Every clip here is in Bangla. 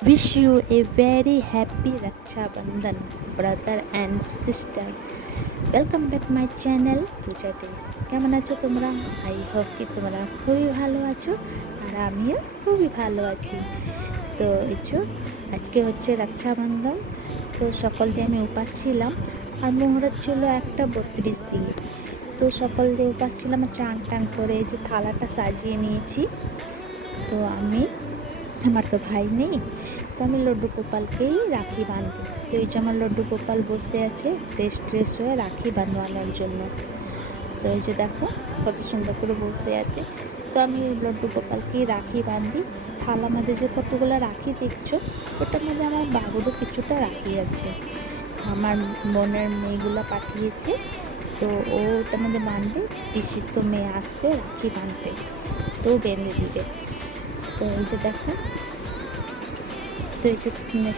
Wish you a very happy Raksha Bandhan, brother and sister. Welcome back my channel Puja day. কেমন আছো তোমরা? আই হোপ কি তোমরা খুবই ভালো আছো, আর আমিও খুবই ভালো আছি। তো এই আজকে হচ্ছে রক্ষাবন্ধন। তো সকাল দিয়ে আমি উপাস ছিলাম, আর মুহূর্ত ছিল 1:32 দিয়ে। তো সকাল দিয়ে উপাস ছিলাম, চান টান করে এই যে থালাটা সাজিয়ে নিয়েছি। তো আমার তো ভাই নেই, তো আমি লড্ডু গোপালকেই রাখি বাঁধি। তো এই যে আমার লড্ডু গোপাল বসে আছে ফ্রেশ হয়ে রাখি বাঁধবানোর জন্য। তো এই যে দেখো কত সুন্দর করে বসে আছে। তো আমি লড্ডু গোপালকেই রাখি বাঁধি। থালার মধ্যে যে কতগুলো রাখি দেখছো, ওটার মধ্যে আমার বাবুরও কিছুটা রাখি আছে। আমার বোনের মেয়েগুলো পাঠিয়েছে, তো ও ওটার মধ্যে বাঁধবে। পিসির তো মেয়ে আসবে রাখি বাঁধতে, তো বেঁধে দিবে। তো এই যে দেখো, তো এই যে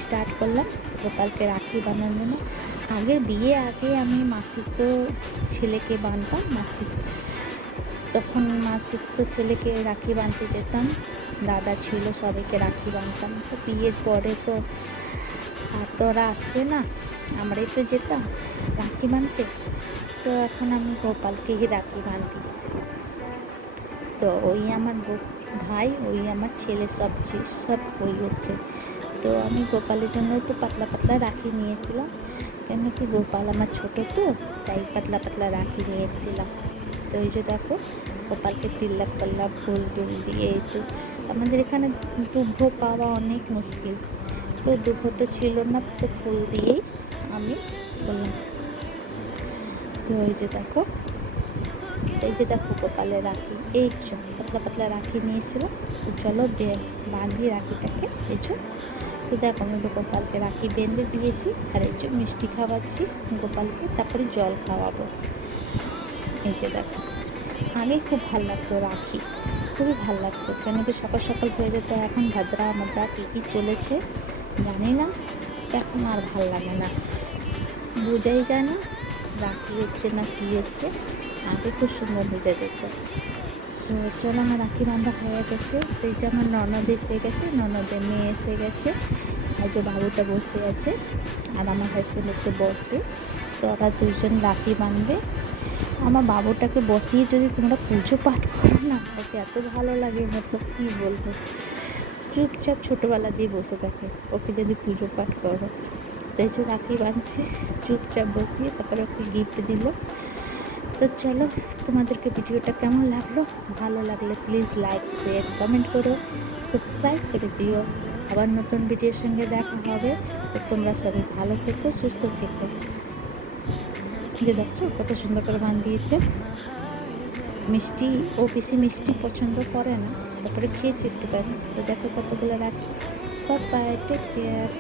স্টার্ট করলাম গোপালকে রাখি বাঁধার জন্য। বিয়ে আগে আমি মাসির তো ছেলেকে বাঁধতাম। তখন মাসির তো ছেলেকে রাখি বাঁধতে যেতাম, দাদা ছিল, সবাইকে রাখি বাঁধতাম। তো বিয়ের পরে তো আর তো ওরা আসবে না, আমরাই তো যেতাম রাখি বাঁধতে। তো এখন আমি গোপালকেই রাখি বাঁধি। তো ওই আমার ভাই, ওই আমার ছেলে, সব ওই হচ্ছে। তো আমি গোপালের জন্য একটু পাতলা পাতলা রাখি নিয়েছিলাম, কেন কি গোপাল আমার ছোটো, তো তাই পাতলা পাতলা রাখি নিয়ে এসেছিলাম। তো এই যে দেখো গোপালকে তিল্লা পাল্লা ফুল টুল দিয়ে, তো আমাদের এখানে দুব্ব পাওয়া অনেক মুশকিল, তো দুব্ব তো ছিল না, তো ফুল দিয়েই আমি বললাম। তো এই যে দেখো গোপালের রাখি, এই পাতলা পাতলা রাখি নিয়েছিলাম। তো চলো বাঁধি রাখিটাকে। তো দেখো আমি গোপালকে রাখি বেঁধে দিয়েছি, আর এই যে মিষ্টি খাওয়াচ্ছি গোপালকে, তারপরে জল খাওয়াবো। এই যে দেখো, আগে খুব ভালো লাগতো রাখি, খুবই ভালো লাগতো, কেন কি সকাল সকাল হয়ে যেত। এখন ভাদ্রা মাদ্রা কী চলেছে জানি না, এখন আর ভাল লাগে না, বোঝাই যায় না রাখি হচ্ছে না কী হচ্ছে। আগে খুব সুন্দর বোঝা যেত। তো চলো, আমার রাখি বাঁধা হয়ে গেছে। তো এই যে আমার ননদ এসে গেছে, ননদের মেয়ে এসে গেছে, আর যে বাবুটা বসে আছে, আর আমার হাজব্যান্ড এসে বসবে। তো ওরা দুজন রাখি বাঁধবে। আমার বাবুটাকে বসিয়ে যদি তোমরা পুজো পাঠ করো না, ওকে এত ভালো লাগে, মতলব কী বলবো, চুপচাপ ছোটোবেলা দিয়ে বসে থাকে। ওকে যদি পুজো পাঠ করো, তো এই যে রাখি বাঁধছে, চুপচাপ বসিয়ে তারপরে ওকে গিফট দিল। তো চলো, তোমাদেরকে ভিডিওটা কেমন লাগলো? ভালো লাগলে প্লিজ লাইক, শেয়ার, কমেন্ট করো, সাবস্ক্রাইব করে দিও। আবার নতুন ভিডিওর সঙ্গে দেখা হবে। তো তোমরা সবাই ভালো থেকো, সুস্থ থেকো। যে দেখছো কত সুন্দর করে বাঁধিয়েছে। মিষ্টি, ও বেশি মিষ্টি পছন্দ করে না, তারপরে খেয়েছে একটুখানি। তো দেখো কতগুলো রাখি। Bye, take care.